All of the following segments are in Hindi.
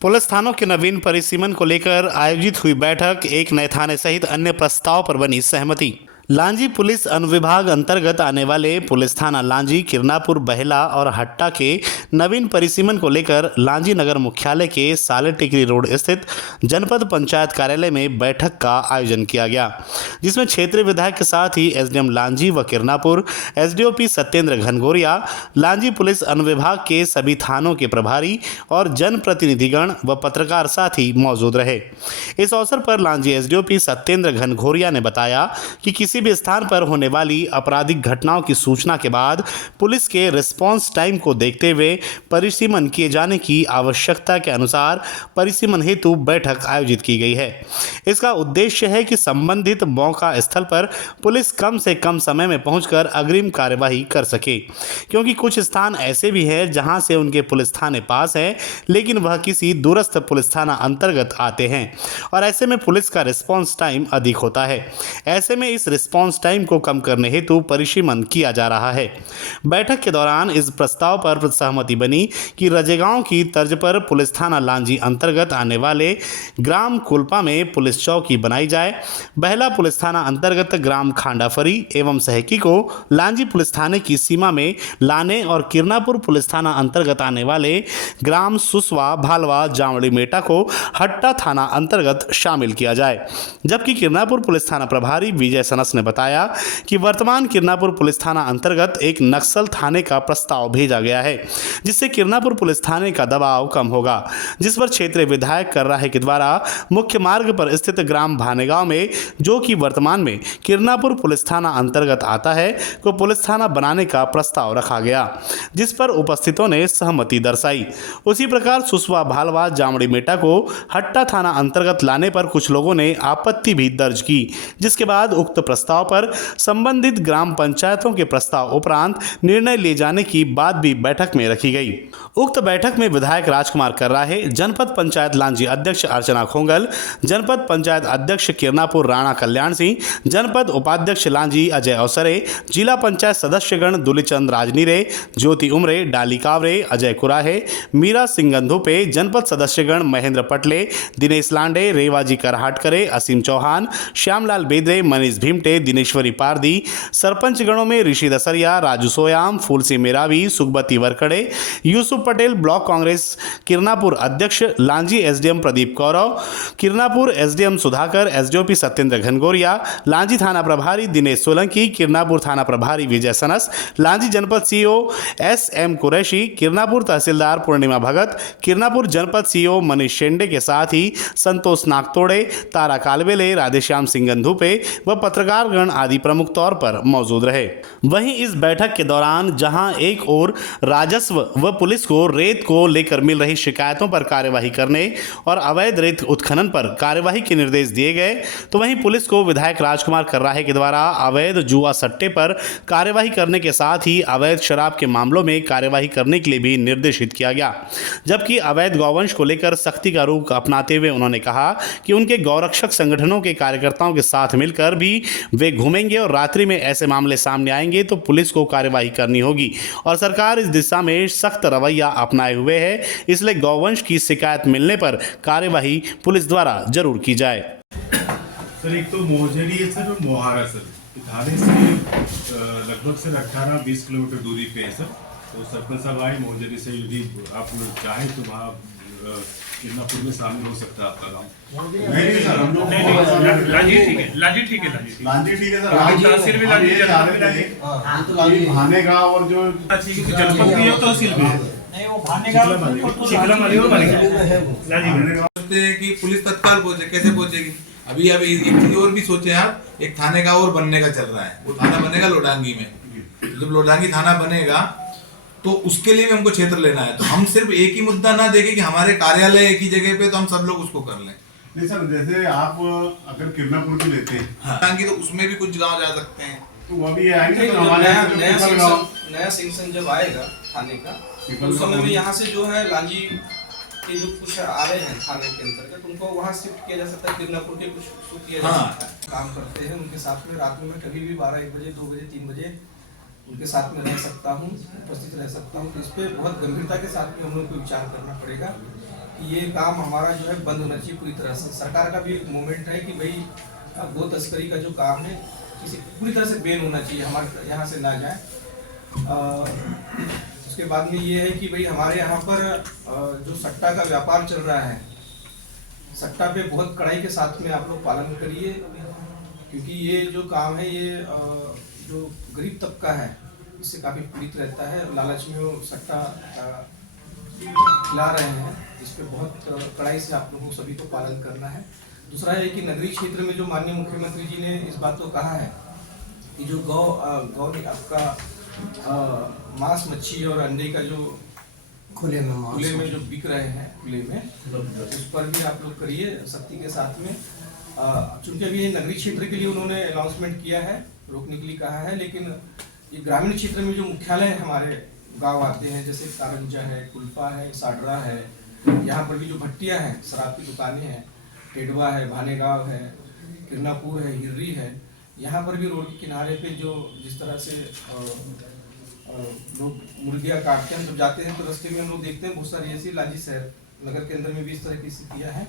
पुलिस थानों के नवीन परिसीमन को लेकर आयोजित हुई बैठक, एक नए थाने सहित अन्य प्रस्ताव पर बनी सहमति। लांजी पुलिस अनुविभाग अंतर्गत आने वाले पुलिस थाना लांजी, किरनापुर, बहेला और हट्टा के नवीन परिसीमन को लेकर लांजी नगर मुख्यालय के साले टिकरी रोड स्थित जनपद पंचायत कार्यालय में बैठक का आयोजन किया गया, जिसमें क्षेत्रीय विधायक के साथ ही एसडीएम लांजी व किरनापुर, एसडीओपी सत्येंद्र घनघोरिया, लांजी पुलिस अनुविभाग के सभी थानों के प्रभारी और जनप्रतिनिधिगण व पत्रकार साथी मौजूद रहे। इस अवसर पर लांजी एसडीओपी सत्येंद्र घनघोरिया ने बताया कि किसी भी स्थान पर होने वाली आपराधिक घटनाओं की सूचना के बाद पुलिस के रिस्पांस टाइम को देखते हुए परिसीमन किए जाने की आवश्यकता के अनुसार परिसीमन हेतु बैठक आयोजित की गई है। इसका उद्देश्य है कि संबंधित मौका स्थल पर पुलिस कम से कम समय में पहुंचकर अग्रिम कार्यवाही कर सके, क्योंकि कुछ स्थान ऐसे भी हैं जहां से उनके पुलिस थाने पास है लेकिन वह किसी दूरस्थ पुलिस थाना अंतर्गत आते हैं और ऐसे में पुलिस का रिस्पांस टाइम अधिक होता है। ऐसे में इस रिस्पांस टाइम को कम करने हेतु परिसीमन किया जा रहा है। बैठक के दौरान इस प्रस्ताव पर सहमति बनी कि रजेगांव की तर्ज पर पुलिस थाना लांजी अंतर्गत आने वाले ग्राम कुलपा में पुलिस चौकी बनाई जाए। बहला पुलिस थाना अंतर्गत ग्राम खांडाफरी एवं सहकी को लांजी पुलिस थाने की सीमा में लाने और किरनापुर पुलिस थाना अंतर्गत आने वाले ग्राम सुसवा, भालवा, जावड़ी मेटा को हट्टा थाना अंतर्गत शामिल किया जाए। जबकि किरनापुर पुलिस थाना प्रभारी विजय सनस ने बताया कि वर्तमान किरनापुर पुलिस थाना अंतर्गत एक नक्सल थाने का प्रस्ताव भेजा गया है, जिससे किरनापुर पुलिस थाने का दबाव कम होगा, जिस पर क्षेत्रीय विधायक कर्राहे के द्वारा मुख्य मार्ग पर स्थित ग्राम भानेगांव में, जो कि वर्तमान में किरनापुर पुलिस थाना अंतर्गत आता है, को पुलिस थाना बनाने का प्रस्ताव रखा गया, जिस पर उपस्थितों ने सहमति दर्शाई। उसी प्रकार सुसवा, भालवा, जामड़ी मेटा को हट्टा थाना अंतर्गत लाने पर कुछ लोगों ने आपत्ति भी दर्ज की, जिसके बाद उक्त प्रस्ताव पर संबंधित ग्राम पंचायतों के प्रस्ताव उपरांत निर्णय ले जाने की बात भी बैठक में रखी गई। उक्त बैठक में विधायक राजकुमार कर्राहे, जनपद पंचायत लांजी अध्यक्ष अर्चना खोंगल, जनपद पंचायत अध्यक्ष किरनापुर राणा कल्याण सिंह, जनपद उपाध्यक्ष लांजी अजय अवसरे, जिला पंचायत सदस्यगण दुलीचंद राजनीरे, ज्योति उमरे, डाली कावरे, अजय कुराहे, मीरा सिंगंधुपे, जनपद सदस्यगण महेंद्र पटले, दिनेश लांडे, रेवाजी करहाटकरे, असीम चौहान, श्यामलाल बेदरे, मनीष भीमटे, दिनेश्वरी पारदी, सरपंच गणों में ऋषि दसरिया, राजू सोयाम, फूलसी मेरावी, सुखबती वरकड़े, यूसुफ पटेल, ब्लॉक कांग्रेस किरनापुर अध्यक्ष Lanji SDM Pradeep Kaurav, Kirnapur SDM Sudhakar, SDOP Satyendra Ghanghoriya, Lanji थाना प्रभारी दिनेश सोलंकी, किरनापुर थाना प्रभारी विजय सनस, लांजी जनपद सीईओ एसएम कुरैशी, किरनापुर तहसीलदार पूर्णिमा भगत, किरनापुर जनपद सीईओ मनीष शेंडे के साथ ही संतोष नागतोड़े, तारा कालवेले, राधेश्याम सिंगंधुपे व पत्रकारगण आदि प्रमुख तौर पर मौजूद रहे। वहीं इस बैठक के दौरान जहां एक ओर राजस्व व पुलिस को रेत को लेकर मिल रही शिकायतों पर कार्यवाही करने और अवैध रेत उत्खनन पर कार्यवाही के निर्देश दिए गए, तो वहीं पुलिस को विधायक राजकुमार कर्राहे के द्वारा अवैध जुआ सट्टे पर कार्यवाही करने के साथ ही अवैध शराब के मामलों में कार्यवाही करने के लिए भी निर्देशित किया गया। जबकि अवैध गौवंश को लेकर सख्ती का रुख अपनाते हुए उन्होंने कहा कि उनके गौरक्षक संगठनों के कार्यकर्ताओं के साथ मिलकर भी वे घूमेंगे और रात्रि में ऐसे मामले सामने आएंगे तो पुलिस को कार्यवाही करनी होगी और सरकार इस दिशा में सख्त रवैया अपनाए हुए है, इसलिए गौवंश की शिकायत मिलने पर कार्यवाही पुलिस द्वारा जरूर की जाए। सर एक तो मोहझरी है सर, मोहारा सर, धारे से लगभग सर 18-20 किलोमीटर दूरी पे है सर। तो सरपंच साहब आए मोहझरी से, यदि आप लोग चाहें तो वहाँ किरनापुर में शामिल हो सकता है आपका गाँव। नहीं सर, हम लोग लांजी ठीक है, लांजी ठीक है, लांजी ठीक है सर। तहसील भी लांजी तो लांजी भानेगांव और जो जनपद भी है तहसील भी है। नहीं, वो भानेगांव सोचते हैं कि पुलिस तत्काल पहुंचे, कैसे पहुंचेगी? अभी एक चीज और भी सोचे आप, एक थाने का और बनने का चल रहा है, वो थाना बनेगा लोडांगी में। जब लोडांगी थाना बनेगा तो उसके लिए भी हमको क्षेत्र लेना है, तो हम सिर्फ एक ही मुद्दा ना देखें कि हमारे कार्यालय एक ही जगह पे, तो हम सब लोग उसको कर लें। नहीं सर, जैसे आप अगर किरनापुर की लेते हैं लोडांगी तो उसमें भी कुछ गाँव जा सकते हैं, तो वह भी आएंगे। तो हमारे नया सेक्शन जब आएगा थाने का, उस समय में यहाँ से जो है लांजी के जो कुछ आ रहे हैं थाने के अंतर्गत, उनको वहाँ शिफ्ट किया जा सकता है। किरनापुर के कुछ किया जा सकता है, काम करते हैं उनके साथ में। रात में मैं कभी भी 12-1 बजे, 2 बजे, 3 बजे उनके साथ में रह सकता हूँ, उपस्थित रह सकता हूँ। तो इस पर बहुत गंभीरता के साथ में हम लोग को विचार करना पड़ेगा ये काम हमारा जो है बंद होना चाहिए पूरी तरह से। सरकार का भी एक मूवमेंट है कि भाई गो तस्करी का जो काम है इसे पूरी तरह से बैन होना चाहिए, हमारे यहाँ से ना जाए। उसके बाद में ये है कि भाई हमारे यहाँ पर जो सट्टा का व्यापार चल रहा है, सट्टा पे बहुत कड़ाई के साथ में आप लोग पालन करिए, क्योंकि ये जो काम है ये जो गरीब तबका है इससे काफ़ी पीड़ित रहता है। लालच में वो सट्टा खिला रहे हैं, इस पे बहुत कड़ाई से आप लोगों को सभी को पालन करना है। दूसरा है कि नगरीय क्षेत्र में जो माननीय मुख्यमंत्री जी ने इस बात को कहा है कि जो गौ ने आपका मांस, मच्छी और अंडे का जो खुले में जो बिक रहे हैं खुले में, उस पर भी आप लोग करिए सख्ती के साथ में। चूंकि अभी ये नगरीय क्षेत्र के लिए उन्होंने अनाउंसमेंट किया है, रोकने के लिए कहा है, लेकिन ये ग्रामीण क्षेत्र में जो मुख्यालय हमारे गांव आते हैं, जैसे कारंजा है, कुल्पा है, साडरा है, यहाँ पर भी जो भट्टियाँ हैं, शराब की दुकानें हैं, टेडवा है, भानेगांव है, किरनापुर है, हिर्री है, यहाँ पर भी रोड के किनारे पे जो जिस तरह से लोग मुर्गियाँ काटते हैं, जब जाते हैं तो रास्ते में हम लोग देखते हैं बहुत सारी ऐसी लांजी शहर नगर के अंदर में भी इस तरह की स्थितियाँ हैं।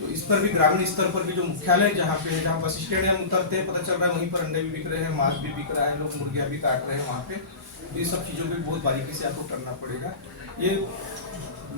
तो इस पर भी ग्रामीण स्तर पर भी जो मुख्यालय जहाँ पे है, जहाँ बस स्टैंड हम उतरते हैं, पता चल रहा है वहीं पर अंडे भी बिक रहे हैं, मांस भी बिक रहा है, लोग मुर्गियाँ भी काट रहे हैं वहाँ पे। तो ये सब चीज़ों पे बहुत बारीकी से आपको करना पड़ेगा। ये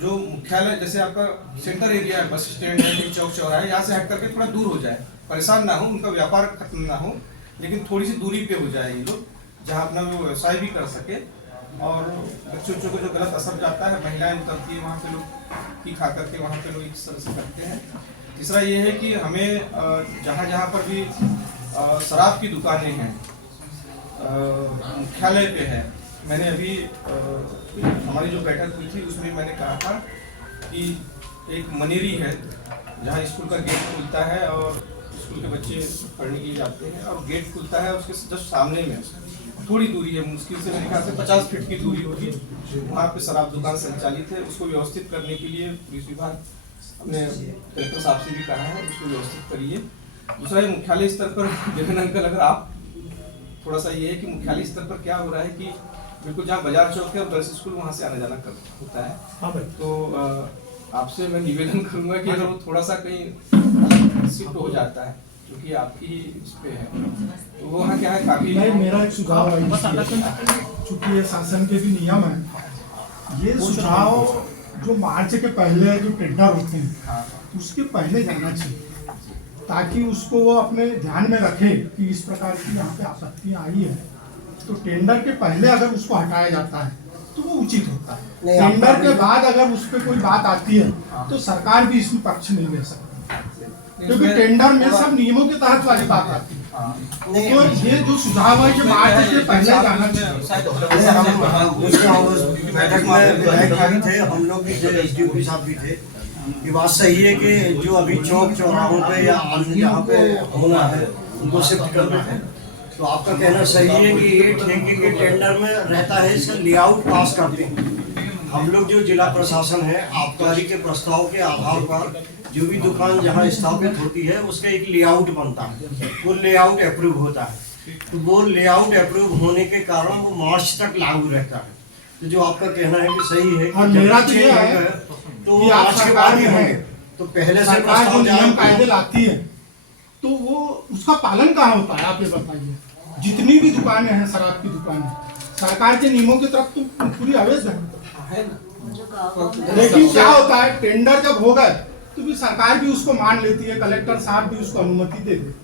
जो मुख्यालय जैसे आपका सेंटर एरिया है, बस स्टैंड है, चौक चौराहा है, यहाँ से हट करके थोड़ा दूर हो जाए, परेशान ना हो, उनका व्यापार खत्म ना हो, लेकिन थोड़ी सी दूरी पे हो जाए ये लोग, जहाँ अपना वो व्यवसाय भी कर सके। और बच्चों को जो गलत असर जाता है, महिलाएं उतरती है वहाँ पे लोग की खा करके वहाँ पे लोग इस तरह से करते हैं। तीसरा ये है कि हमें जहाँ जहाँ पर भी शराब की दुकानें हैं, मुख्यालय पे है, मैंने अभी हमारी जो बैठक हुई थी उसमें मैंने कहा था कि एक मनेरी है जहाँ स्कूल का गेट खुलता है और स्कूल के बच्चे पढ़ने के लिए जाते हैं, और गेट खुलता है उसके जस्ट सामने में थोड़ी दूरी है, मुश्किल से मेरे ख्याल से 50 फीट की दूरी होगी, वहाँ पे शराब दुकान संचालित है। उसको व्यवस्थित करने के लिए पुलिस विभाग हमने कलेक्टर साहब से भी कहा है, उसको व्यवस्थित करिए। दूसरा ये मुख्यालय स्तर पर जगन अंकल, अगर आप थोड़ा सा ये है कि मुख्यालय स्तर पर क्या हो रहा है कि बिल्कुल जहाँ बाजार चौक है और गर्ल्स स्कूल वहाँ से आना जाना होता है, तो आपसे मैं निवेदन करूँगा कि अगर वो थोड़ा सा कहीं शिफ्ट हो जाता है, क्योंकि आपकी इस पे है, तो वो वहाँ क्या है काफी। नहीं, मेरा एक सुझाव है, चूंकि ये शासन के भी नियम है, ये सुझाव जो मार्च के पहले जो टेंडर होते हैं उसके पहले जाना चाहिए, ताकि उसको वो अपने ध्यान में रखे कि इस प्रकार की यहाँ पे आपत्तियाँ आई है, तो टेंडर के पहले अगर उसको हटाया जाता है तो वो उचित होता है। टेंडर के बाद अगर उस पर कोई बात आती है तो सरकार भी इसमें पक्ष नहीं ले सकती, क्योंकि टेंडर में सब नियमों के तहत वाली बात आती है। तो ये जो सुझाव है कि मार्च से पहले जाना बैठक में विधायक भी थे, हम लोग भी थे, एसडीओ साहब भी थे। ये बात सही है कि जो अभी चौक चौराहों पे या जहाँ पे होना है उनको शिफ्ट करना है, तो आपका कहना सही है कि ये ठेके के टेंडर में रहता है, इसका लेआउट पास करते हैं हम लोग। जो जिला प्रशासन है, आबकारी के प्रस्ताव के आधार पर जो भी दुकान जहाँ स्थापित होती है उसका एक लेआउट बनता है, वो लेआउट अप्रूव होता है, तो वो लेआउट अप्रूव होने के कारण वो मार्च तक लागू रहता है। तो जो आपका कहना है कि सही है और मेरा तो ये है तो कि आप मार्च के सरकार बाद ही में होंगे, है, तो पहले से सरकार जो प्रस्ताव नियम कायदे लाती है तो वो उसका पालन कहाँ होता है, आप ये बताइए। जितनी भी दुकानें हैं शराब की दुकानें, सरकार के नियमों की तरफ तो पूरी अवैध है, लेकिन क्या होता है टेंडर जब हो गए तो भी सरकार भी उसको मान लेती है, कलेक्टर साहब भी उसको अनुमति दे देते हैं।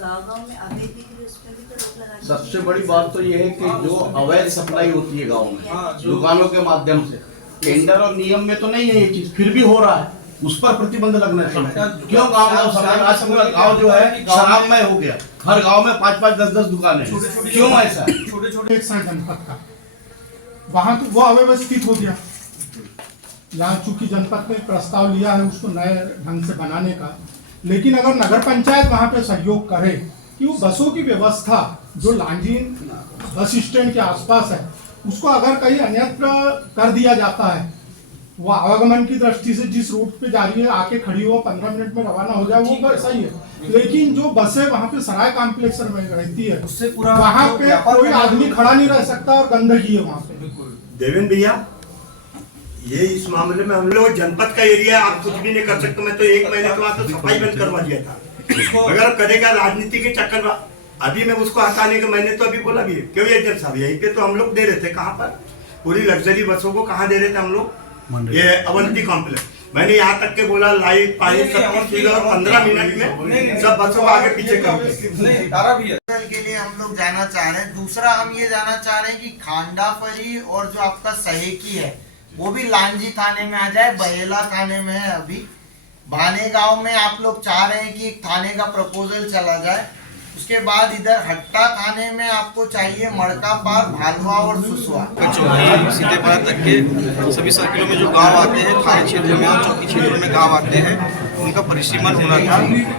गाँव में अवैध बिक्री उस पर भी तो रोक लगा दी। सबसे बड़ी बात तो यह है कि जो अवैध सप्लाई होती है गांव में दुकानों के माध्यम से, टेंडर और नियम में तो नहीं है ये चीज, फिर भी हो रहा है, उस पर प्रतिबंध लगना चाहिए। क्यों गाँव सप्लाई, आज पूरा गाँव जो है शराबमय हो गया, हर गाँव में 5-5, 10-10 दुकानें, क्यों ऐसा? छोटे छोटे एक साथ जनपद का वहां तो वो अव्यवस्थित हो गया। यहाँ चूंकि जनपद ने प्रस्ताव लिया है उसको नए ढंग से बनाने का, लेकिन अगर नगर पंचायत वहां पे सहयोग करे कि वो बसों की व्यवस्था जो लांजीन बस स्टैंड के आसपास है उसको अगर कहीं अन्यत्र कर दिया जाता है, वो आवागमन की दृष्टि से जिस रूट पे जा रही है आके खड़ी हो 15 मिनट में रवाना हो जाए, वो सही है। लेकिन जो बसें वहाँ पे सराय कॉम्प्लेक्स में रहती है उससे पूरा वहाँ पे कोई आदमी खड़ा नहीं रह सकता और गंदगी है वहाँ पे। देवेंद्र भैया, ये इस मामले में हम लोग जनपद का एरिया आप कुछ भी नहीं कर सकते। मैं तो 1 महीने के बाद तो सफाई बंद करवा दिया था। अगर करेगा राजनीति के चक्कर में, अभी मैं उसको हटाने का मैंने तो अभी बोला भी है। क्यों एजेंट साहब, यहीं पे तो हम लोग दे रहे थे, कहाँ पर पूरी लग्जरी बसों को कहाँ दे रहे थे हम लोग, ये अवंती कॉम्प्लेक्स। मैंने यहाँ तक के बोला लाइट पानी सब कुछ चीज, और 15 मिनट में सब बसों को आगे पीछे कर तारा भी है। के लिए हम लोग जाना चाह रहे हैं। दूसरा हम ये जानना चाह रहे हैं कि खांडाफरी और जो आपका सहेकी है वो भी लांजी थाने में आ जाए, बहेला थाने में है अभी। भाने गांव में आप लोग चाह रहे हैं कि एक थाने का प्रपोजल चला जाए। उसके बाद इधर हट्टा थाने में आपको चाहिए मड़का पार, भालवा और सुसवा। चौकी सीतेपाड़ा तक के सभी सर्किलों में जो गांव आते हैं, थाने क्षेत्र में और चौकी क्षेत्रों में गांव आते हैं, उनका परिसीमन होना था।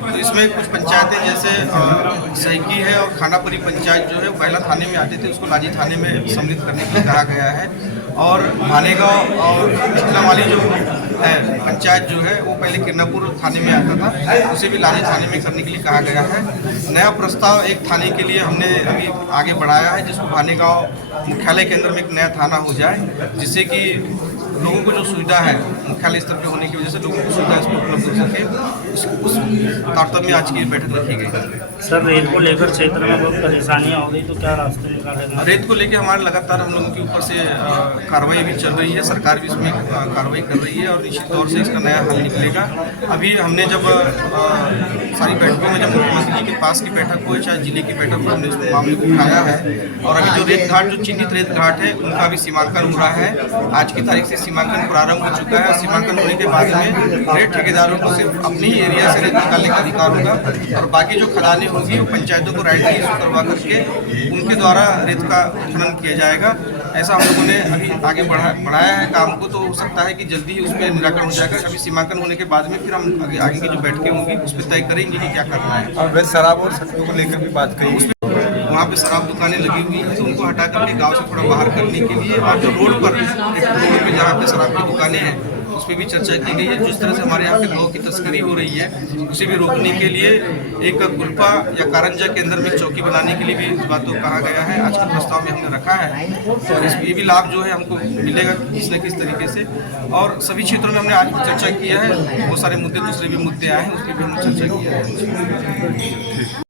तो इसमें कुछ पंचायतें जैसे सैकी है और खांडापरी पंचायत जो है पहला थाने में आते थे, उसको लांजी थाने में सम्मिलित करने के लिए कहा गया है। और भानेगांव और चितलामाली जो है पंचायत जो है वो पहले किरनापुर थाने में आता था, उसे भी लांजी थाने में करने के लिए कहा गया है। नया प्रस्ताव एक थाने के लिए हमने अभी आगे बढ़ाया है, जिसको भानेगांव मुख्यालय के अंदर में एक नया थाना हो जाए, जिससे कि लोगों को जो सुविधा है मुख्यालय स्तर पे होने की वजह से लोगों को सुविधा इसमें उपलब्ध हो सके, उस तारतम्य में आज की बैठक रखी गई। सर रेत को लेकर क्षेत्र में बहुत परेशानियां हो गई, तो क्या रास्ते निकालेगा? रेत को लेकर हमारे लगातार हम लोगों के ऊपर से कार्रवाई भी चल रही है, सरकार भी इसमें कार्रवाई कर रही है और निश्चित तौर से इसका नया हल निकलेगा। अभी हमने जब सारी बैठकों में जब मुख्यमंत्री जी के पास की बैठक हो चाहे जिले की बैठक हो, हमने इस मामले को उठाया है। और अभी जो रेत घाट जो चिन्हित रेत घाट है उनका भी सीमांकन हो रहा है। आज की तारीख से सीमांकन प्रारंभ हो चुका है। सीमांकन होने के बाद में रेत ठेकेदारों को सिर्फ अपने ही एरिया से रेत निकालने का अधिकार होगा, और बाकी जो खदानें होगी वो पंचायतों को राइट इशू करवा करके उनके द्वारा रेत का खनन किया जाएगा। ऐसा हम लोगों ने अभी आगे बढ़ाया है काम को, तो हो सकता है कि जल्दी ही उस पर निराकरण हो जाएगा। अभी सीमांकन होने के बाद में फिर हम आगे की जो बैठकें होंगी उस पर तय करेंगे कि क्या करना है। और शराब और सट्टों को लेकर भी बात कही। वहाँ पे शराब दुकानें लगी हुई हैं, तो उनको हटा करके गांव से थोड़ा बाहर करने के लिए, और जो रोड पर जहाँ पे शराब की दुकानें हैं उस पर भी चर्चा की गई है। जिस तरह से हमारे यहाँ पे लोगों की तस्करी हो रही है उसे भी रोकने के लिए एक गुल्पा या कारंजा के अंदर में चौकी बनाने के लिए भी इस बात को कहा गया है। आज के प्रस्ताव में हमने रखा है, और ये भी लाभ जो है हमको मिलेगा किस न किस तरीके से। और सभी क्षेत्रों में हमने आज चर्चा किया है, बहुत सारे मुद्दे दूसरे भी मुद्दे आए हैं, उसकी भी हमने चर्चा किया है।